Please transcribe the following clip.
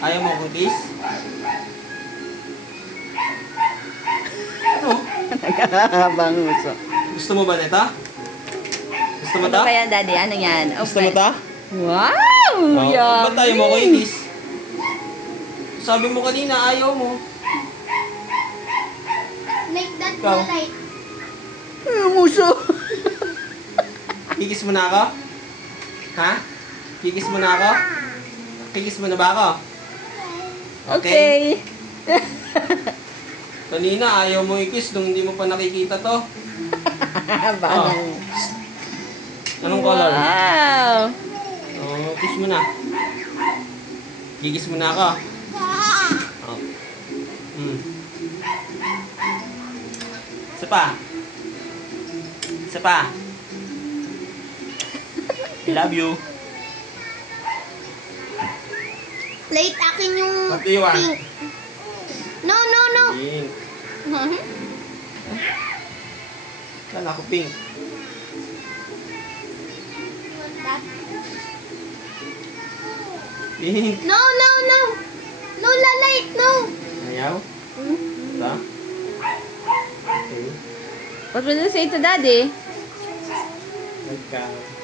Ayaw mo akong kiss? Ano? Nagkakahabang uso. Gusto mo ba nito? Gusto mo Ano to? ba yan, Daddy? Ano yan? Gusto mo to? Wow! Oh, Yummy! ba't ayaw mo ako i-kiss? Sabi mo kanina, ayaw mo. Like that Ikaw? na light. Ang uso! Kikis mo na ako? Ha? Kikis mo na ako? Kikis mo na ba ako? Okay. Kanina, ayaw mo i-kiss nung hindi mo pa nakikita to. Baka Anong color? Wow! Oh, kiss mo na. Kikis mo na ako. Oh. Isa pa. Isa pa. I love you. Light akin yung Pati yun. pink. No, no, no. Pink. Kala ko pink. That. Pink. No, no, no. No, la light, no. Ayaw? Ito? Okay. What will you say to Daddy? Welcome.